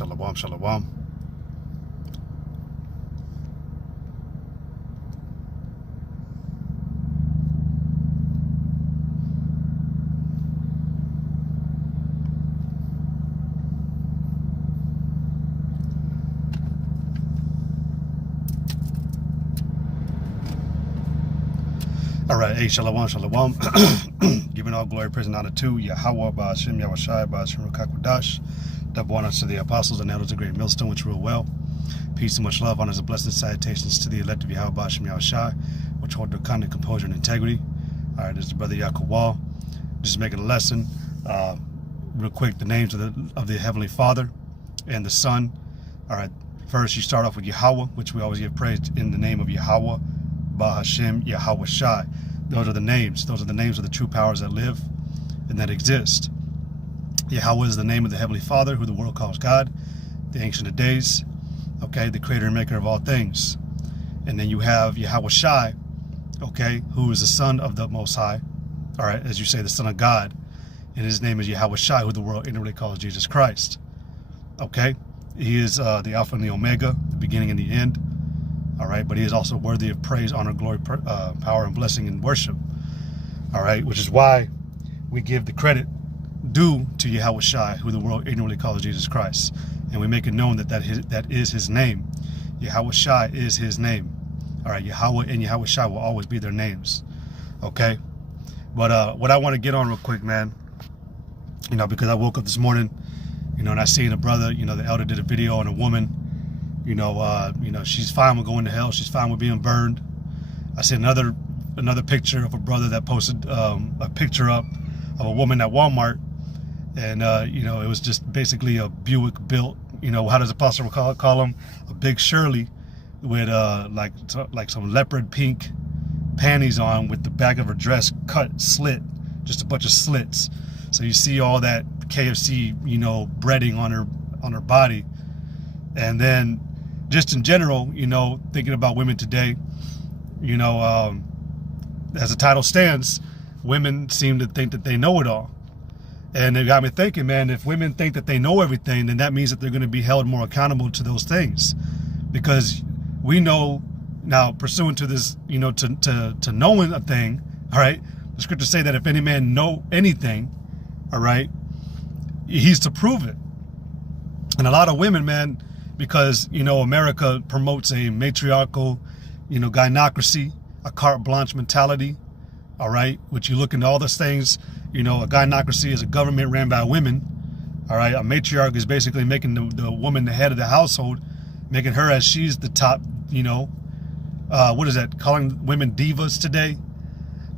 Shalom, shalom. All right, hey, shalom, shalom. Giving all glory, praise, and honor to Yahweh, Ba'ashem, Yahushai, Ba'ashem, Rukakwadash. Double honors to the apostles and elders of Great Millstone, which rule well. Peace and much love, honors and blessings, salutations to the elect of Yahweh, Ba'ashem, Yahushai, which hold their conduct, composure, and integrity. All right, this is the brother Yaakov Wall. Just making a lesson. Real quick, the names of the Heavenly Father and the Son. All right, first you start off with Yahweh, which we always give praise in the name of Yahweh. Bahashem, Yahweh Shai. Those are the names. Those are the names of the true powers that live and that exist. Yahweh is the name of the Heavenly Father, who the world calls God, the Ancient of Days, okay, the creator and maker of all things. And then you have Yahweh Shai, okay, who is the Son of the Most High, all right, as you say, the Son of God. And his name is Yahweh Shai, who the world inwardly calls Jesus Christ, okay. He is the Alpha and the Omega, the beginning and the end. All right, but he is also worthy of praise, honor, glory, power, and blessing and worship. All right, which is why we give the credit due to Yahweh Shai, who the world ignorantly calls Jesus Christ. And we make it known that is his name. Yahweh Shai is his name. All right, Yahweh and Yahweh Shai will always be their names. Okay, but what I want to get on real quick, man, you know, because I woke up this morning, you know, and I seen a brother, you know, the elder did a video on a woman. You know, she's fine with going to hell. She's fine with being burned. I see another picture of a brother that posted a picture up of a woman at Walmart, and you know, it was just basically a Buick built. You know, how does the apostle call them? A big Shirley with like some leopard pink panties on, with the back of her dress slit, just a bunch of slits. So you see all that KFC, you know, breading on her body, and then. Just in general, you know, thinking about women today, you know, as the title stands, women seem to think that they know it all. And it got me thinking, man, if women think that they know everything, then that means that they're going to be held more accountable to those things. Because we know now, pursuant to this, you know, to knowing a thing, all right, the scriptures say that if any man know anything, all right, he's to prove it. And a lot of women, man, because, you know, America promotes a matriarchal, you know, gynocracy, a carte blanche mentality, all right, which you look into all those things, you know, a gynocracy is a government ran by women, all right, a matriarch is basically making the woman the head of the household, making her as she's the top, you know, what is that, calling women divas today,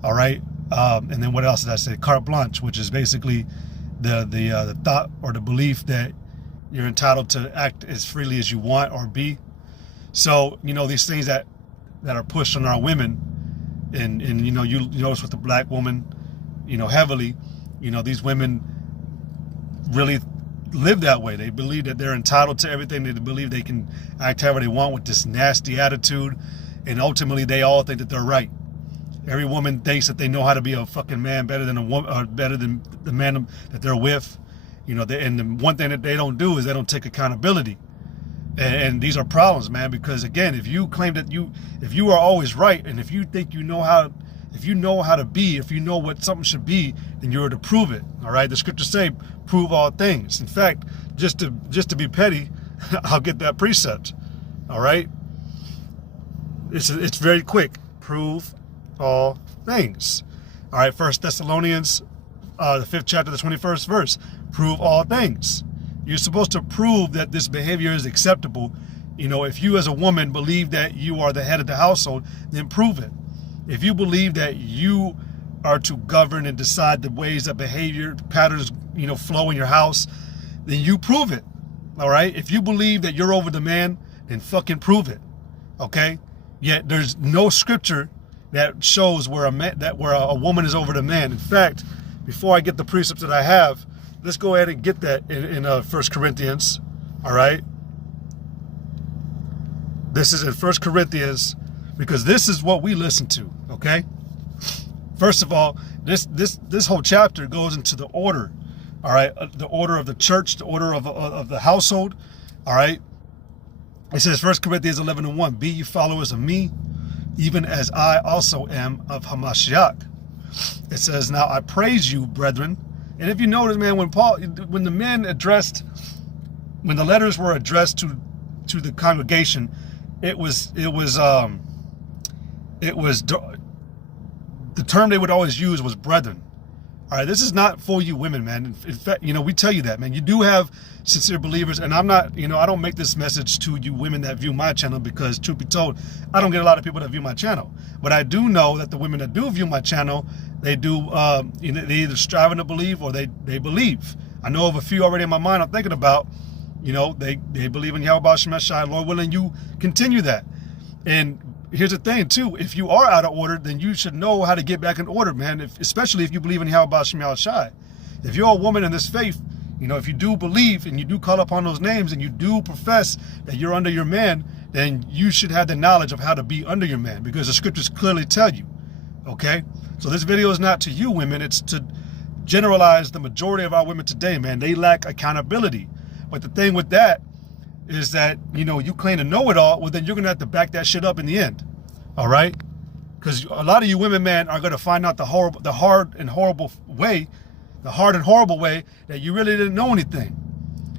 all right, and then what else did I say, carte blanche, which is basically the thought or the belief that you're entitled to act as freely as you want or be. So, you know, these things that are pushed on our women, and you know, you notice with the black woman, you know, heavily, you know, these women really live that way. They believe that they're entitled to everything. They believe they can act however they want with this nasty attitude, and ultimately they all think that they're right. Every woman thinks that they know how to be a fucking man better than a woman, or better than the man that they're with. You know, and the one thing that they don't do is they don't take accountability. And these are problems, man, because again, if you claim that if you are always right, and if you think you know how to be, if you know what something should be, then you're to prove it. All right. The scriptures say, prove all things. In fact, just to be petty, I'll get that precept. All right. It's very quick. Prove all things. All right. 1 Thessalonians, the 5th chapter, the 21st verse. Prove all things. You're supposed to prove that this behavior is acceptable. You know, if you as a woman believe that you are the head of the household, then prove it. If you believe that you are to govern and decide the ways that behavior patterns, you know, flow in your house, then you prove it. All right. If you believe that you're over the man, then fucking prove it. Okay. Yet there's no scripture that shows where a woman is over the man. In fact, before I get the precepts that I have, let's go ahead and get that in 1 Corinthians, all right? This is in 1 Corinthians, because this is what we listen to, okay? First of all, this whole chapter goes into the order all right, the order of the church, the order of the household, all right. It says 1 Corinthians 11:1, be ye followers of me, even as I also am of Hamashiach. It says, now I praise you, brethren. And if you notice, man, when the letters were addressed to the congregation, it was the term they would always use was brethren. All right, this is not for you women, man. In fact, we tell you that, man. You do have sincere believers, and I'm not, I don't make this message to you women that view my channel because, truth be told, I don't get a lot of people that view my channel. But I do know that the women that do view my channel, they do, they either striving to believe or they believe. I know of a few already in my mind I'm thinking about, they believe in Yahweh Shem Shai. Lord willing, you continue that. And here's the thing, too. If you are out of order, then you should know how to get back in order, man, especially if you believe in Yahweh Shem Shai. If you're a woman in this faith, if you do believe and you do call upon those names and you do profess that you're under your man, then you should have the knowledge of how to be under your man because the scriptures clearly tell you, okay? So this video is not to you women. It's to generalize the majority of our women today, man. They lack accountability. But the thing with that is that, you claim to know it all, well, then you're going to have to back that shit up in the end. All right? Because a lot of you women, man, are going to find out the hard and horrible way that you really didn't know anything.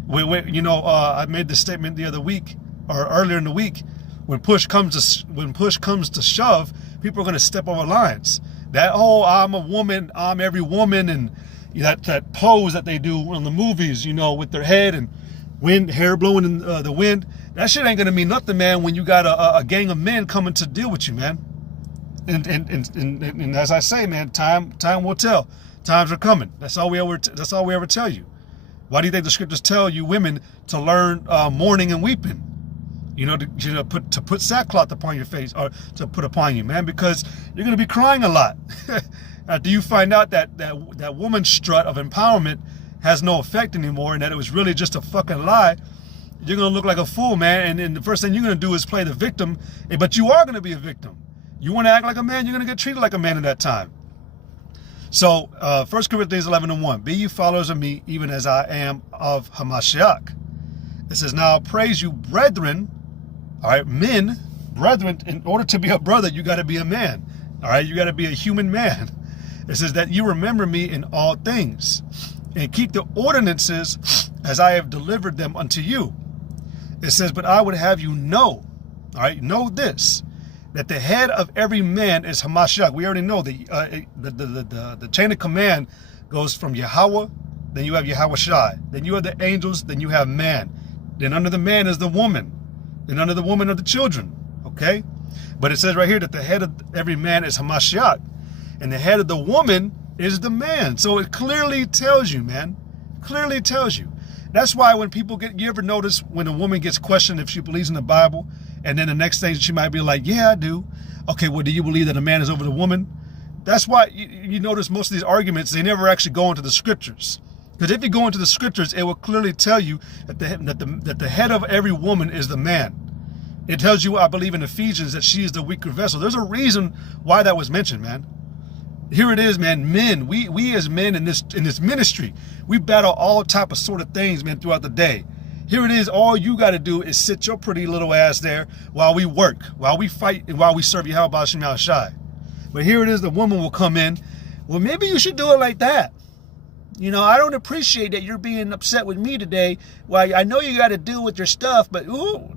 I made this statement the other week or earlier in the week. When push comes to shove, people are going to step over lines. That whole I'm a woman, I'm every woman, and that pose that they do in the movies, with their head and hair blowing in the wind, that shit ain't gonna mean nothing, man, when you got a gang of men coming to deal with you, man. And as I say, man, time will tell. Times are coming. That's all we ever tell you. Why do you think the scriptures tell you women to learn mourning and weeping? To put sackcloth upon your face or to put upon you, man, because you're gonna be crying a lot. After you find out that woman strut of empowerment has no effect anymore and that it was really just a fucking lie, you're going to look like a fool, man. And the first thing you're going to do is play the victim, but you are going to be a victim. You want to act like a man, you're going to get treated like a man at that time. So 1 Corinthians 11:1, be you followers of me, even as I am of Hamashiach. It says, now praise you, brethren. All right, men, brethren, in order to be a brother, you got to be a man. All right, you got to be a human man. It says that you remember me in all things and keep the ordinances as I have delivered them unto you. It says, but I would have you know, all right, know this, that the head of every man is Hamashiach. We already know the chain of command goes from Yahweh, then you have Yahweh Shai, then you have the angels, then you have man. Then under the man is the woman, then under the woman are the children, okay? But it says right here that the head of every man is Hamashiach, and the head of the woman is the man. So it clearly tells you, man, clearly tells you. That's why when people you ever notice when a woman gets questioned if she believes in the Bible, and then the next thing she might be like, yeah, I do. Okay, well, do you believe that a man is over the woman? That's why you notice most of these arguments, they never actually go into the scriptures. Because if you go into the scriptures, it will clearly tell you that the head of every woman is the man. It tells you, I believe in Ephesians, that she is the weaker vessel. There's a reason why that was mentioned, man. Here it is, man. Men, we as men in this ministry, we battle all type of sort of things, man, throughout the day. Here it is. All you got to do is sit your pretty little ass there while we work, while we fight, and while we serve Yahweh Shem Shai. But here it is. The woman will come in. Well, maybe you should do it like that. I don't appreciate that you're being upset with me today. Well, I know you got to deal with your stuff, but ooh,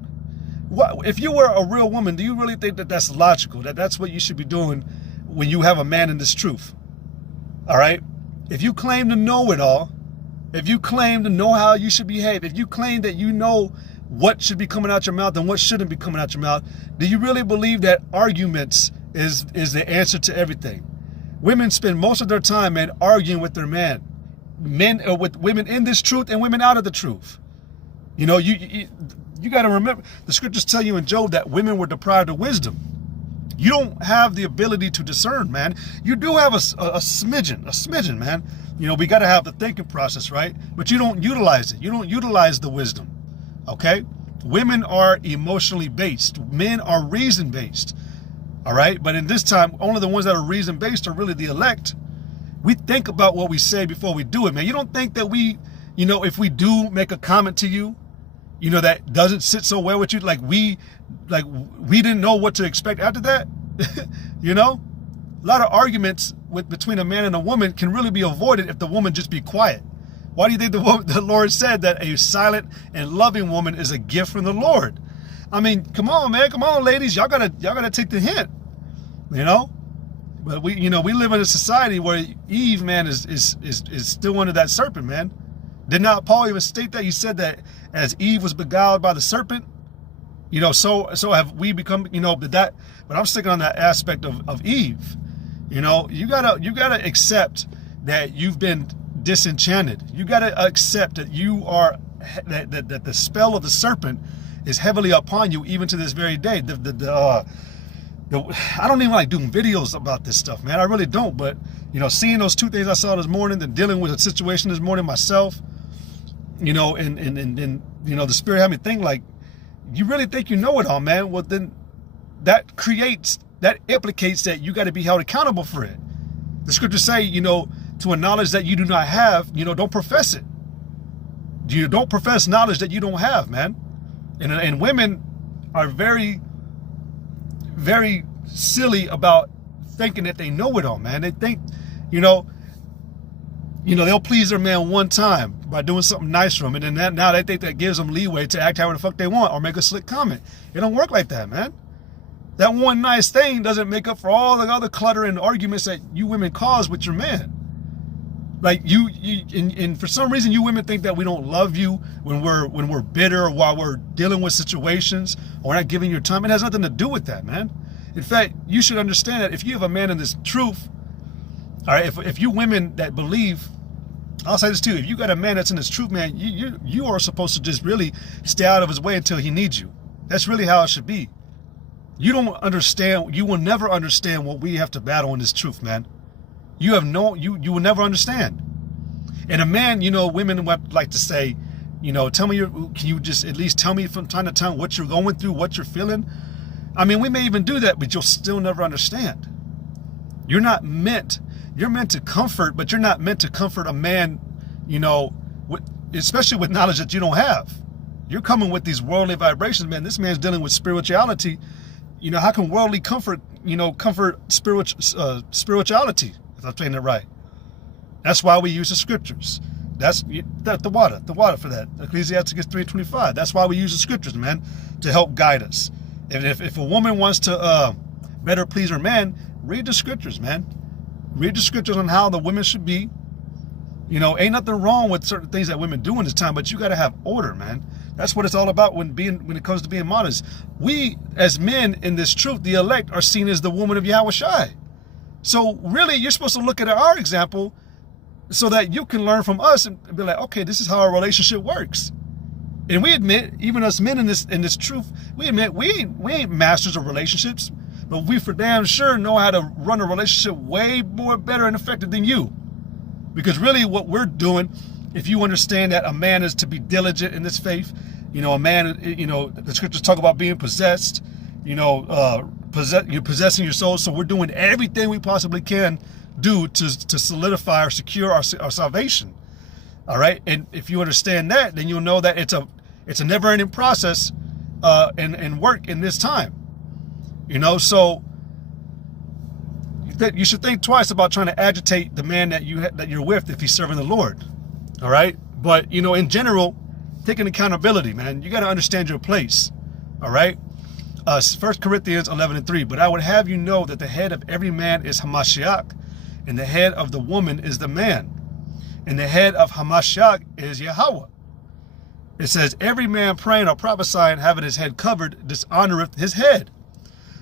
if you were a real woman, do you really think that that's logical? That's what you should be doing when you have a man in this truth? All right? If you claim to know it all, if you claim to know how you should behave, if you claim that you know what should be coming out your mouth and what shouldn't be coming out your mouth, do you really believe that arguments is the answer to everything? Women spend most of their time, man, arguing with their men with women in this truth and women out of the truth. You got to remember, the scriptures tell you in Job that women were deprived of wisdom. You don't have the ability to discern, man. You do have a smidgen, man. We got to have the thinking process, right? But you don't utilize it. You don't utilize the wisdom, okay? Women are emotionally based. Men are reason based, all right? But in this time, only the ones that are reason based are really the elect. we think about what we say before we do it, man. You don't think that we, if we do make a comment to you, that doesn't sit so well with you, like we didn't know what to expect after that. A lot of arguments between a man and a woman can really be avoided if the woman just be quiet. Why do you think the Lord said that a silent and loving woman is a gift from the Lord? I mean, come on, man. Come on, ladies. Y'all gotta take the hint, But we live in a society where Eve, man, is still under that serpent, man. Did not Paul even state that? He said that as Eve was beguiled by the serpent, so have we become, but I'm sticking on that aspect of Eve. You gotta accept that you've been disenchanted. You gotta accept that you are that the spell of the serpent is heavily upon you even to this very day. I don't even like doing videos about this stuff, man. I really don't. But seeing those two things I saw this morning, then dealing with a situation this morning myself, and the Spirit had me think, like, you really think you know it all, man? Well, then that implicates that you got to be held accountable for it. The scriptures say, to a knowledge that you do not have, don't profess it. You don't profess knowledge that you don't have, man. And women are very, very silly about thinking that they know it all, man. They think, they'll please their man one time by doing something nice for them, and then now they think that gives them leeway to act however the fuck they want or make a slick comment. It don't work like that, man. That one nice thing doesn't make up for all the other clutter and arguments that you women cause with your man. Like and for some reason you women think that we don't love you when we're bitter or while we're dealing with situations or not giving your time. It has nothing to do with that, man. In fact, you should understand that if you have a man in this truth, all right, if you women that believe, I'll say this too, if you got a man that's in this truth, man, you are supposed to just really stay out of his way until he needs you. That's really how it should be. You don't understand, you will never understand what we have to battle in this truth, man. You will never understand. And a man, women would like to say, tell me, can you just at least tell me from time to time what you're going through, what you're feeling? I mean, we may even do that, but you'll still never understand. You're meant to comfort, but you're not meant to comfort a man, especially with knowledge that you don't have. You're coming with these worldly vibrations, man. This man's dealing with spirituality. How can worldly comfort, comfort spirituality, if I'm saying it right? That's why we use the scriptures. That's the water for that. Ecclesiastes 3:25. That's why we use the scriptures, man, to help guide us. If a woman wants to better please her man, read the scriptures, man. Read the scriptures on how the women should be. Ain't nothing wrong with certain things that women do in this time, but you got to have order, man. That's what it's all about when it comes to being modest. We, as men in this truth, the elect, are seen as the woman of Yahushai. So really, you're supposed to look at our example so that you can learn from us and be like, okay, this is how our relationship works. And we admit, even us men in this truth, we admit we ain't masters of relationships, but we for damn sure know how to run a relationship way more better and effective than you. Because really what we're doing, if you understand that a man is to be diligent in this faith, a man, the scriptures talk about being possessed, possessing your soul. So we're doing everything we possibly can do to solidify or secure our salvation. All right. And if you understand that, then you'll know that it's a never-ending process and work in this time. So you should think twice about trying to agitate the man that you're with if he's serving the Lord. All right. But, in general, taking accountability, man, you got to understand your place. All right. 1 Corinthians 11:3. But I would have you know that the head of every man is Hamashiach, and the head of the woman is the man, and the head of Hamashiach is Yahweh. It says, every man praying or prophesying having his head covered dishonoreth his head.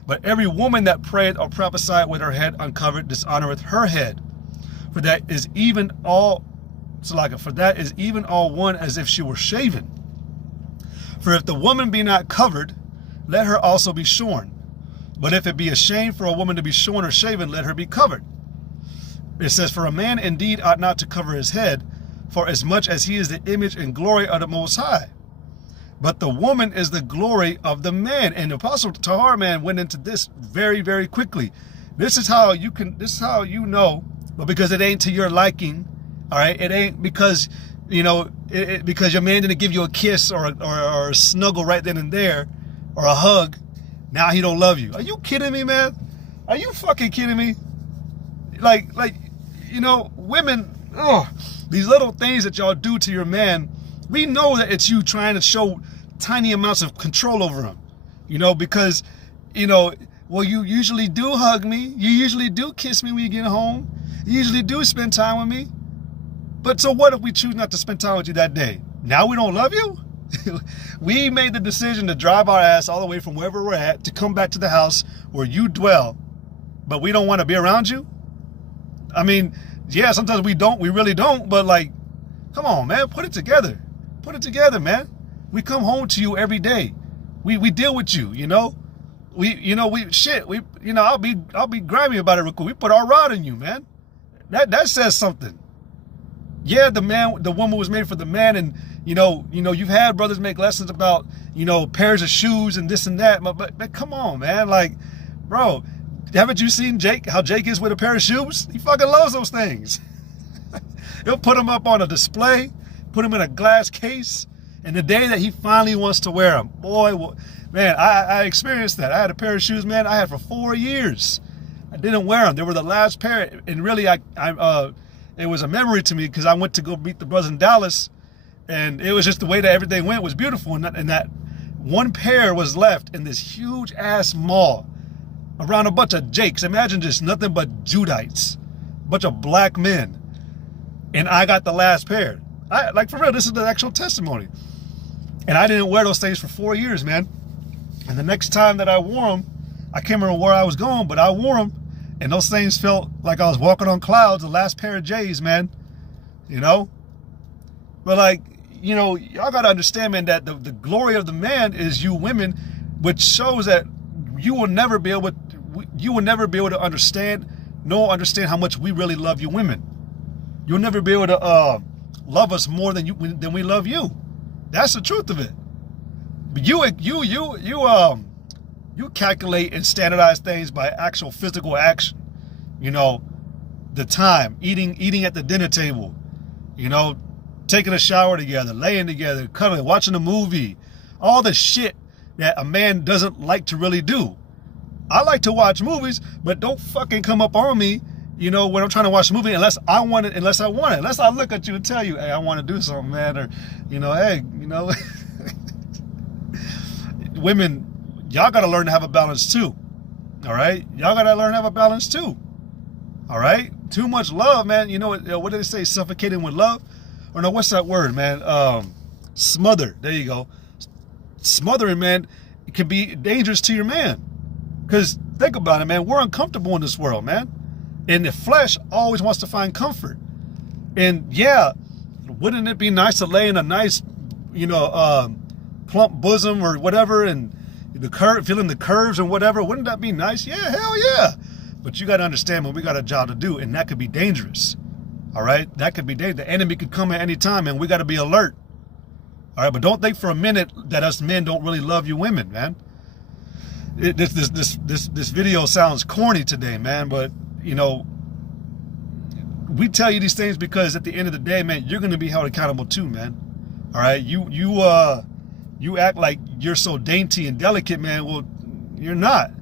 But every woman that prayeth or prophesieth with her head uncovered dishonoreth her head. For that is even all one as if she were shaven. For if the woman be not covered, let her also be shorn. But if it be a shame for a woman to be shorn or shaven, let her be covered. It says, for a man indeed ought not to cover his head, for as much as he is the image and glory of the Most High. But the woman is the glory of the man. And the Apostle Tahar, man, went into this very, very quickly. This is how you know But because it ain't to your liking, all right, it ain't because, because your man didn't give you a kiss or a snuggle right then and there, or a hug, now he don't love you. Are you kidding me, man? Are you fucking kidding me? Like, women, these little things that y'all do to your man, we know that it's you trying to show tiny amounts of control over him, because, well, you usually do hug me. You usually do kiss me when you get home. You usually do spend time with me. But so what if we choose not to spend time with you that day? Now we don't love you? We made the decision to drive our ass all the way from wherever we're at to come back to the house where you dwell, but we don't want to be around you? I mean, yeah, sometimes we really don't, but like, come on, man, put it together. Put it together, man. We come home to you every day. We deal with you, I'll be grimy about it real quick. We put our rod in you, man. That says something. Yeah, the woman was made for the man, and you've had brothers make lessons about, pairs of shoes and this and that, but come on, man, like, bro, haven't you seen Jake, how Jake is with a pair of shoes? He fucking loves those things. He'll put them up on a display, put them in a glass case, and the day that he finally wants to wear them, boy, man, I experienced that. I had a pair of shoes, man, I had for 4 years. I didn't wear them. They were the last pair, and really, it was a memory to me because I went to go meet the brothers in Dallas, and it was just the way that everything went was beautiful, and that one pair was left in this huge ass mall around a bunch of Jakes. Imagine just nothing but Judites, a bunch of black men, and I got the last pair. For real, this is the actual testimony. And I didn't wear those things for 4 years, man. And the next time that I wore them, I can't remember where I was going, but I wore them, and those things felt like I was walking on clouds, the last pair of J's, man. But like, y'all gotta understand, man, that the glory of the man is you women, which shows that you will never be able to understand how much we really love you women. You'll never be able to love us more than we love you. That's the truth of it. But you calculate and standardize things by actual physical action. The time, eating at the dinner table, taking a shower together, laying together, cuddling, watching a movie, all the shit that a man doesn't like to really do. I like to watch movies, but don't fucking come up on me, when I'm trying to watch a movie unless I want it, unless I look at you and tell you, hey, I want to do something, man, or, hey, women, y'all got to learn to have a balance too. All right? Y'all got to learn to have a balance too. All right? Too much love, man. What do they say? Suffocating with love? Or no, what's that word, man? Smother. There you go. Smothering, man, it can be dangerous to your man. Because think about it, man. We're uncomfortable in this world, man. And the flesh always wants to find comfort. And yeah, wouldn't it be nice to lay in a nice, plump bosom or whatever, and feeling the curves and whatever? Wouldn't that be nice? Yeah, hell yeah. But you got to understand, man, we got a job to do, and that could be dangerous. All right? That could be dangerous. The enemy could come at any time, and we got to be alert. All right? But don't think for a minute that us men don't really love you women, man. This video sounds corny today, man, but, we tell you these things because at the end of the day, man, you're going to be held accountable too, man. All right? You act like you're so dainty and delicate, man. Well, you're not.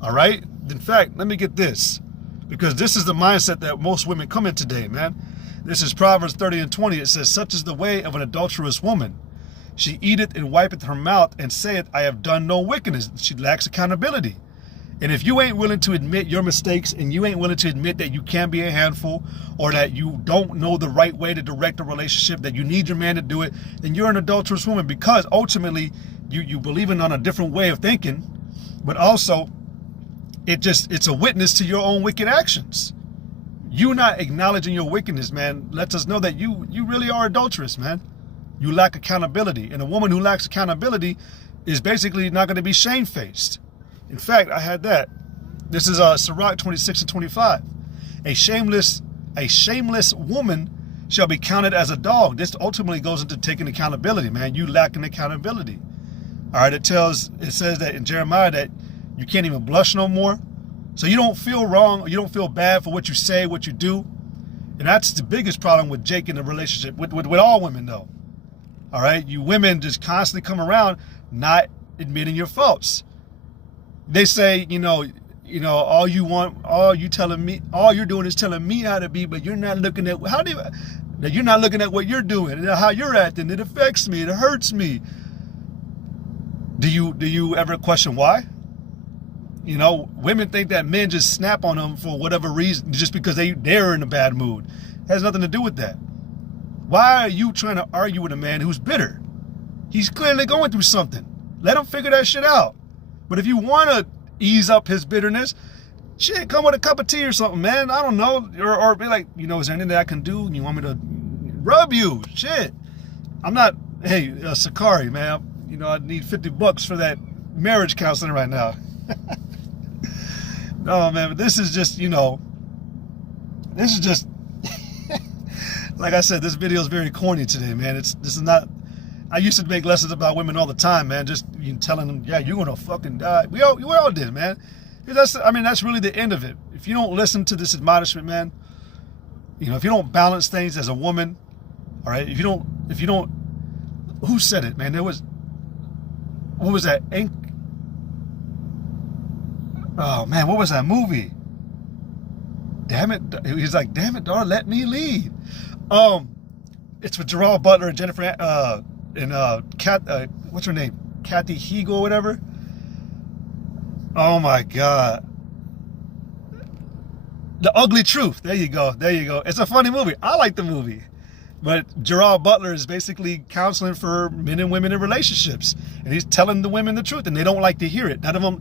All right? In fact, let me get this, because this is the mindset that most women come in today, man. This is Proverbs 30:20. It says, such is the way of an adulterous woman. She eateth and wipeth her mouth and saith, I have done no wickedness. She lacks accountability. And if you ain't willing to admit your mistakes, and you ain't willing to admit that you can be a handful, or that you don't know the right way to direct a relationship, that you need your man to do it, then you're an adulterous woman, because ultimately you believe in on a different way of thinking, but also it's a witness to your own wicked actions. You not acknowledging your wickedness, man, lets us know that you really are adulterous, man. You lack accountability. And a woman who lacks accountability is basically not going to be shamefaced. In fact, I had that. This is Sirach 26:25. A shameless woman shall be counted as a dog. This ultimately goes into taking accountability, man. You lacking accountability. All right, it says that in Jeremiah that you can't even blush no more. So you don't feel wrong, or you don't feel bad for what you say, what you do. And that's the biggest problem with Jake in the relationship, with all women though. All right, you women just constantly come around not admitting your faults. They say, all you're doing is telling me how to be, but you're not looking at you're not looking at what you're doing and how you're acting. It affects me. It hurts me. Do you ever question why? Women think that men just snap on them for whatever reason, just because they're in a bad mood. It has nothing to do with that. Why are you trying to argue with a man who's bitter? He's clearly going through something. Let him figure that shit out. But if you want to ease up his bitterness, shit, come with a cup of tea or something, man. I don't know. Or be like, is there anything that I can do? You want me to rub you? Shit. I'm not, hey, Sakari, man. I need $50 for that marriage counseling right now. No, man, but this is just, like I said, this video is very corny today, man. This is not, I used to make lessons about women all the time, man. Just telling them, yeah, you're gonna fucking die. We all did, man. That's really the end of it. If you don't listen to this admonishment, man, if you don't balance things as a woman, all right, if you don't, who said it, man? What was that? Oh man, what was that movie? Damn it! He's like, damn it, daughter, let me lead. It's with Gerard Butler and Jennifer and what's her name? Kathy Higo or whatever. Oh my God. The Ugly Truth. There you go. It's a funny movie. I like the movie. But Gerard Butler is basically counseling for men and women in relationships. And he's telling the women the truth, and they don't like to hear it. None of them,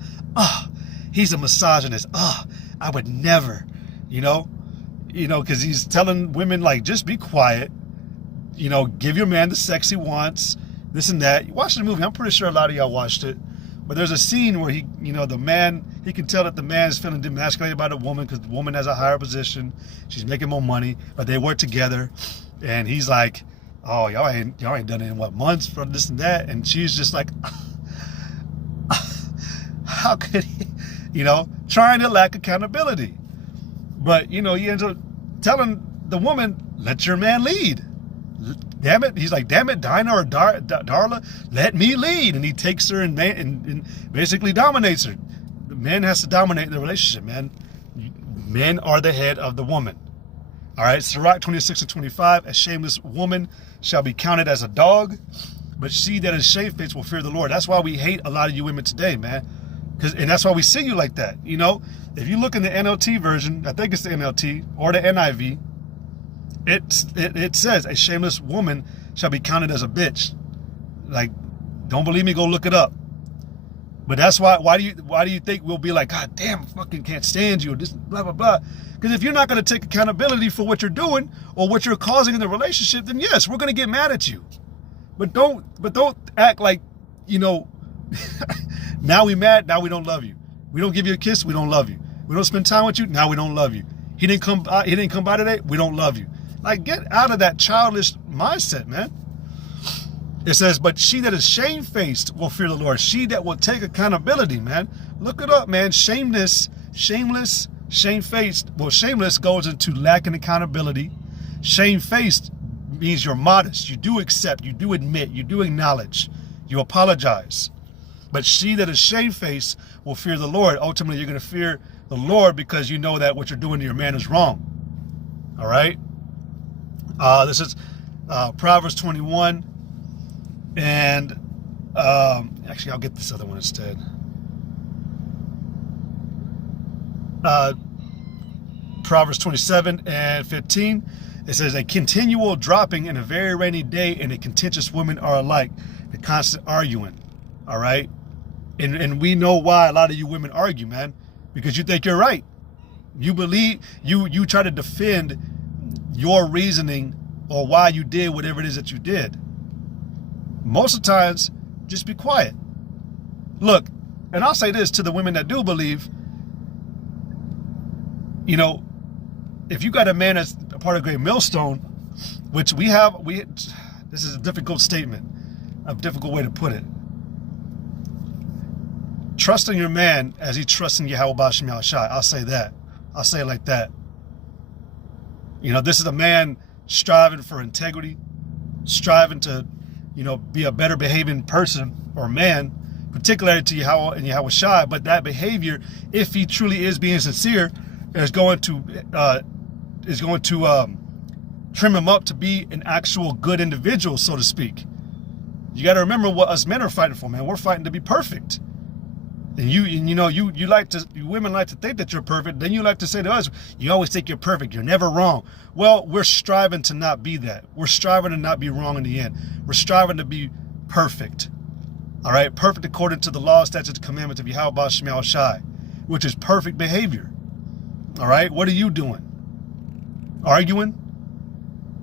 he's a misogynist. I would never, because he's telling women, like, just be quiet. Give your man the sex he wants, this and that. You watch the movie. I'm pretty sure a lot of y'all watched it. But there's a scene where he can tell that the man is feeling demasculated by the woman because the woman has a higher position. She's making more money, but they work together. And he's like, oh, y'all ain't done it in months for this and that. And she's just like, how could he, trying to lack accountability. But, he ends up telling the woman, let your man lead. Damn it. He's like, damn it, Dinah or Darla, let me lead. And he takes her and basically dominates her. The man has to dominate the relationship, man. Men are the head of the woman. All right, Sirach 26:25, a shameless woman shall be counted as a dog, but she that is shamefaced will fear the Lord. That's why we hate a lot of you women today, man. And that's why we see you like that. If you look in the NLT version, I think it's the NLT or the NIV, it says a shameless woman shall be counted as a bitch. Like, don't believe me, go look it up. But that's why do you think we'll be like, God damn, I fucking can't stand you, this blah blah blah. Because if you're not going to take accountability for what you're doing or what you're causing in the relationship, then yes, we're going to get mad at you. But don't act like, now we mad, now we don't love you. We don't give you a kiss, we don't love you. We don't spend time with you, now we don't love you. He didn't come by today, we don't love you. Like, get out of that childish mindset, man. It says, but she that is shamefaced will fear the Lord. She that will take accountability, man. Look it up, man. Shameless, shamefaced. Well, shameless goes into lacking accountability. Shamefaced means you're modest. You do accept, you do admit, you do acknowledge, you apologize. But she that is shamefaced will fear the Lord. Ultimately, you're going to fear the Lord because you know that what you're doing to your man is wrong. All right? This is Proverbs 21. And actually, I'll get this other one instead. Proverbs 27 and 15. It says, a continual dropping and a very rainy day and a contentious woman are alike. The constant arguing. All right? And we know why a lot of you women argue, man. Because you think you're right. You believe, you try to defend your reasoning or why you did whatever it is that you did. Most of the times, just be quiet. Look, and I'll say this to the women that do believe, if you got a man that's a part of Great Millstone, which this is a difficult statement, a difficult way to put it. Trust in your man as he trusts in Yahweh Ba'ashem Yahushai. I'll say that. I'll say it like that. You know, this is a man striving for integrity, striving to, you know, be a better behaving person or man, particularly to Yahweh and Yahushai. But that behavior, if he truly is being sincere, is going to trim him up to be an actual good individual, so to speak. You got to remember what us men are fighting for, man. We're fighting to be perfect. And you women like to think that you're perfect. Then you like to say to us, you always think you're perfect. You're never wrong. Well, we're striving to not be that. We're striving to not be wrong in the end. We're striving to be perfect. All right. Perfect according to the law, statutes, commandments of Yahweh Ba'ashem Yahushai, which is perfect behavior. All right. What are you doing? Arguing?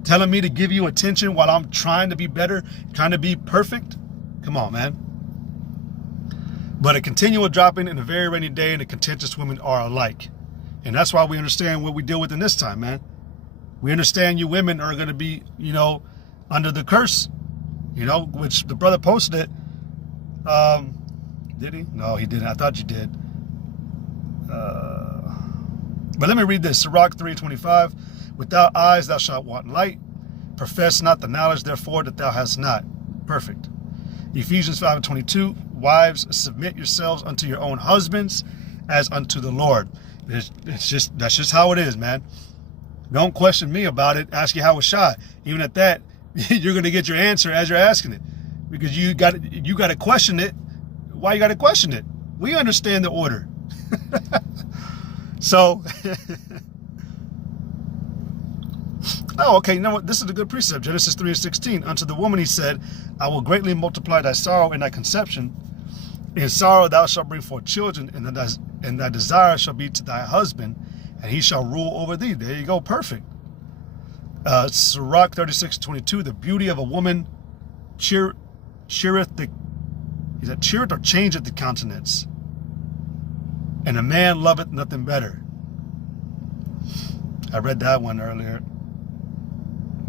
Telling me to give you attention while I'm trying to be better, trying to be perfect? Come on, man. But a continual dropping and a very rainy day and a contentious women are alike. And that's why we understand what we deal with in this time, man. We understand you women are going to be, you know, under the curse, you know, which the brother posted it. Did he? No, he didn't. I thought you did. But let me read this. Sirach 3:25. Without eyes thou shalt want light. Profess not the knowledge, therefore, that thou hast not. Perfect. Ephesians 5:22. Wives, submit yourselves unto your own husbands as unto the Lord. That's just how it is, man. Don't question me about it. Ask Yahushai. Even at that, you're going to get your answer as you're asking it, because you got to question it. Why you got to question it? We understand the order. So, oh, okay. You know what? This is a good precept. Genesis 3:16. Unto the woman he said, I will greatly multiply thy sorrow and thy conception. In sorrow thou shalt bring forth children, and thy desire shall be to thy husband, and he shall rule over thee. There you go. Perfect. Sirach 36:22. The beauty of a woman cheereth the, is that cheereth or changeth the countenance, and a man loveth nothing better. I read that one earlier.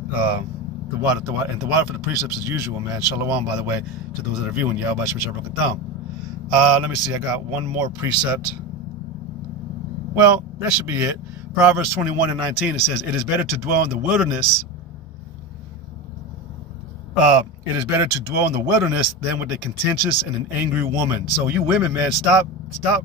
The water for the precepts as usual, man. Shalom, by the way, to those that are viewing. Yahweh Shem broke it down. Let me see. I got one more precept. Well, that should be it. Proverbs 21:19. It says, "It is better to dwell in the wilderness. It is better to dwell in the wilderness than with a contentious and an angry woman." So you women, man, stop trying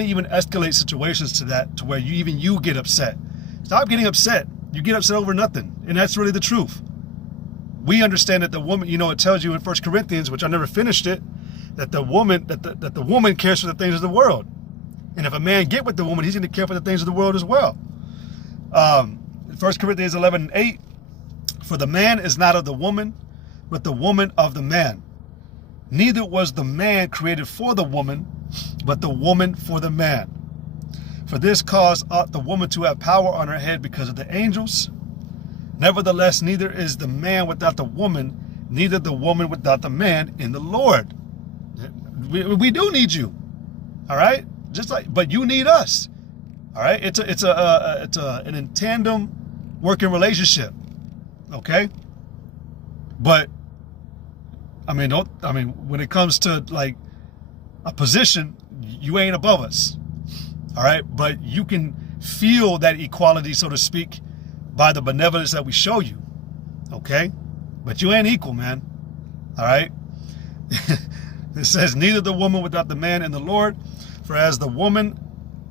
to even escalate situations to where you get upset. Stop getting upset. You get upset over nothing, and that's really the truth. We understand that the woman, you know, it tells you in 1 Corinthians, which I never finished it, that the woman cares for the things of the world. And if a man get with the woman, he's going to care for the things of the world as well. 1 Corinthians 11:8, for the man is not of the woman, but the woman of the man. Neither was the man created for the woman, but the woman for the man. For this cause ought the woman to have power on her head because of the angels. Nevertheless, neither is the man without the woman, neither the woman without the man in the Lord. We do need you, all right? But you need us, all right? It's an in tandem working relationship, okay? But when it comes to like a position, you ain't above us, all right? But you can feel that equality, so to speak, by the benevolence that we show you, okay? But you ain't equal, man, all right? It says, neither the woman without the man in the Lord, for as the woman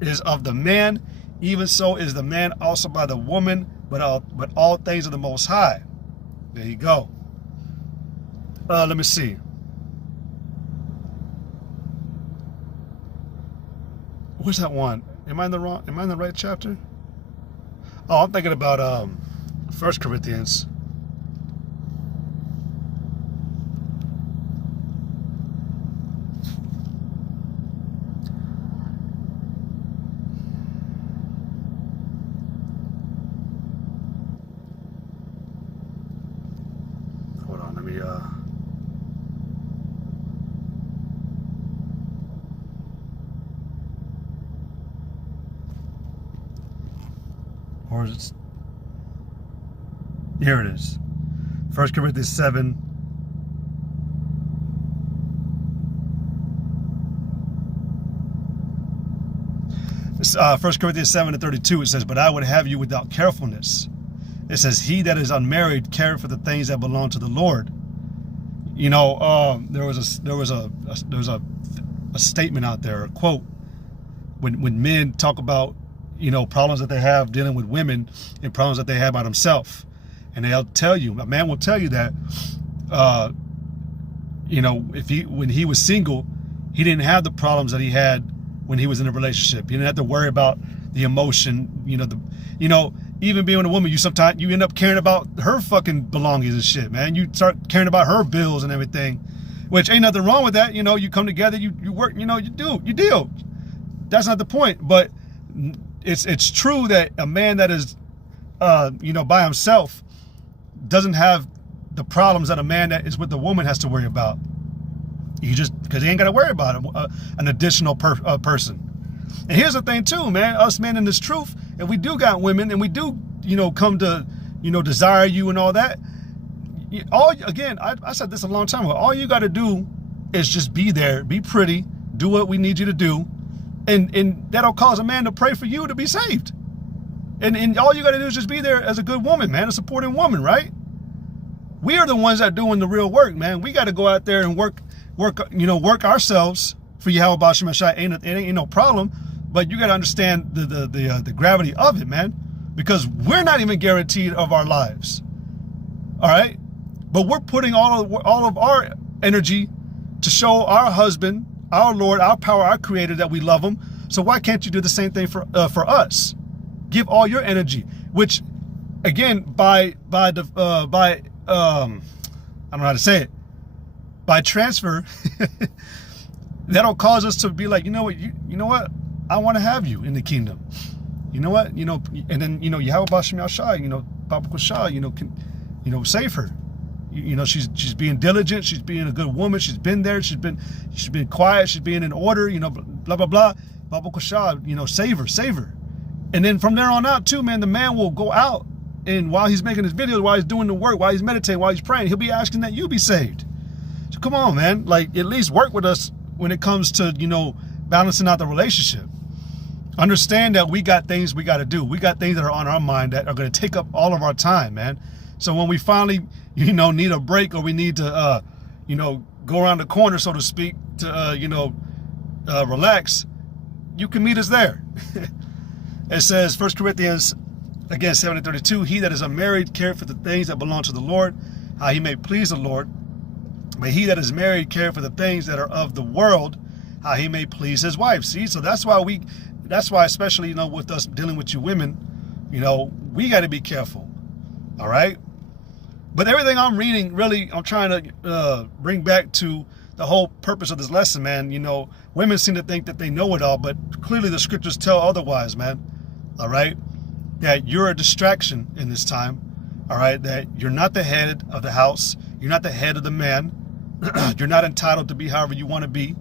is of the man, even so is the man also by the woman, but all things are the Most High. There you go. Let me see. Where's that one? Am I in the right chapter? Oh, I'm thinking about 1 Corinthians. Hold on, let me or is it? Here it is. 1 Corinthians 7. 1 Corinthians 7:32, it says, but I would have you without carefulness. It says, he that is unmarried care for the things that belong to the Lord. You know, there was a statement out there, a quote, when men talk about, you know, problems that they have dealing with women and problems that they have by themselves. And they'll tell you, a man will tell you that, you know, when he was single, he didn't have the problems that he had when he was in a relationship. He didn't have to worry about the emotion, even being with a woman, sometimes you end up caring about her fucking belongings and shit, man. You start caring about her bills and everything, which ain't nothing wrong with that. You know, you come together, you work, you deal. That's not the point. But it's true that a man that is, by himself doesn't have the problems that a man that is with a woman has to worry about. Because he ain't got to worry about an additional person. And here's the thing too, man, us men in this truth, if we do got women and we do, come to, desire you and all that, I said this a long time ago, all you got to do is just be there, be pretty, do what we need you to do, and that'll cause a man to pray for you to be saved. And all you got to do is just be there as a good woman, man, a supporting woman, right? We are the ones that are doing the real work, man. We got to go out there and work ourselves for Yahweh B'Shem Ashai. It ain't no problem, but you got to understand the gravity of it, man, because we're not even guaranteed of our lives. All right, but we're putting all of our energy to show our husband, our Lord, our power, our Creator that we love him. So why can't you do the same thing for us? Give all your energy, which, again, by I don't know how to say it, by transfer, that'll cause us to be like, you know what, I want to have you in the kingdom. You know what, and then Yahweh B'Shem Yashai, Baba Kushah, can save her. She's being diligent, she's being a good woman, she's been there, she's been quiet, she's being in order, blah blah blah. Baba Kushah, save her. And then from there on out too, man, the man will go out, and while he's making his videos, while he's doing the work, while he's meditating, while he's praying, he'll be asking that you be saved. So come on, man, like at least work with us when it comes to, balancing out the relationship. Understand that we got things we got to do. We got things that are on our mind that are going to take up all of our time, man. So when we finally, need a break, or we need to, go around the corner, so to speak, to, relax, you can meet us there. It says, 1 Corinthians, again, 7:32, he that is unmarried care for the things that belong to the Lord, how he may please the Lord. But he that is married care for the things that are of the world, how he may please his wife. See, so that's why especially, with us dealing with you women, we got to be careful. All right. But everything I'm reading, really, I'm trying to bring back to the whole purpose of this lesson, man. Women seem to think that they know it all, but clearly the scriptures tell otherwise, man. All right. That you're a distraction in this time. All right. That you're not the head of the house. You're not the head of the man. You're not entitled to be however you want to be.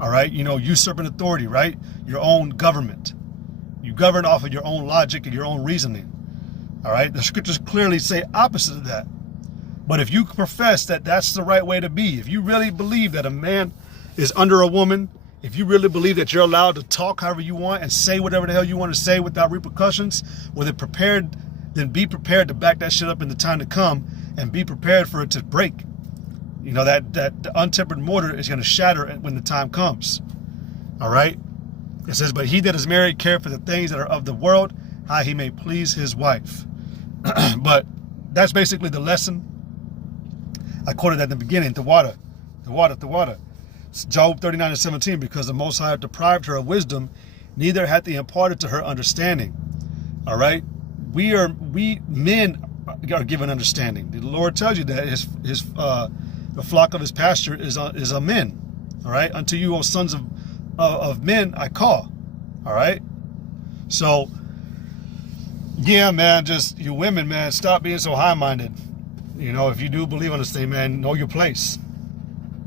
All right. Usurping authority, right? Your own government. You govern off of your own logic and your own reasoning. All right. The scriptures clearly say opposite of that. But if you profess that that's the right way to be, if you really believe that a man is under a woman, if you really believe that you're allowed to talk however you want and say whatever the hell you want to say without repercussions, then be prepared to back that shit up in the time to come, and be prepared for it to break. That the untempered mortar is going to shatter when the time comes. All right. It says, but he that is married care for the things that are of the world, how he may please his wife. But that's basically the lesson. I quoted at the beginning, the water. It's Job 39:17, because the Most High hath deprived her of wisdom, neither hath he imparted to her understanding. All right. We men are given understanding. The Lord tells you that the flock of his pasture is a men. All right. Unto you, O sons of men, I call. All right. So, yeah, man, just you women, man, stop being so high-minded. If you do believe on this thing, man, know your place.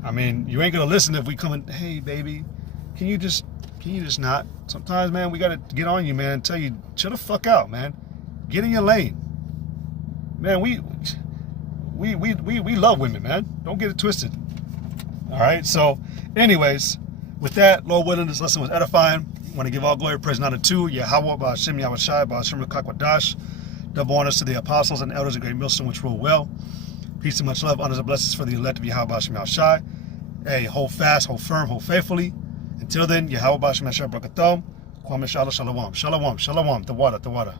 I mean, you ain't gonna listen if we come in, hey, baby, can you just not? Sometimes, man, we gotta get on you, man, and tell you, chill the fuck out, man. Get in your lane. Man, we love women, man. Don't get it twisted. All right. So, anyways, with that, Lord willing, this lesson was edifying. Want to give all glory, praise, and honor to Yahweh, Ba'ashem, Yahushai, Ba'ashem, Rukakwadash, double honors to the apostles and elders of Great Millstone, which rule well. Peace and much love, honors and blessings for the elect of Yahweh, Ba'ashem, Yahushai. Hey, hold fast, hold firm, hold faithfully. Until then, Yahweh, Ba'ashem, Yahushai, Brakatham, Kwame, Shalom, Shalom, Shalom, Shalom, the water.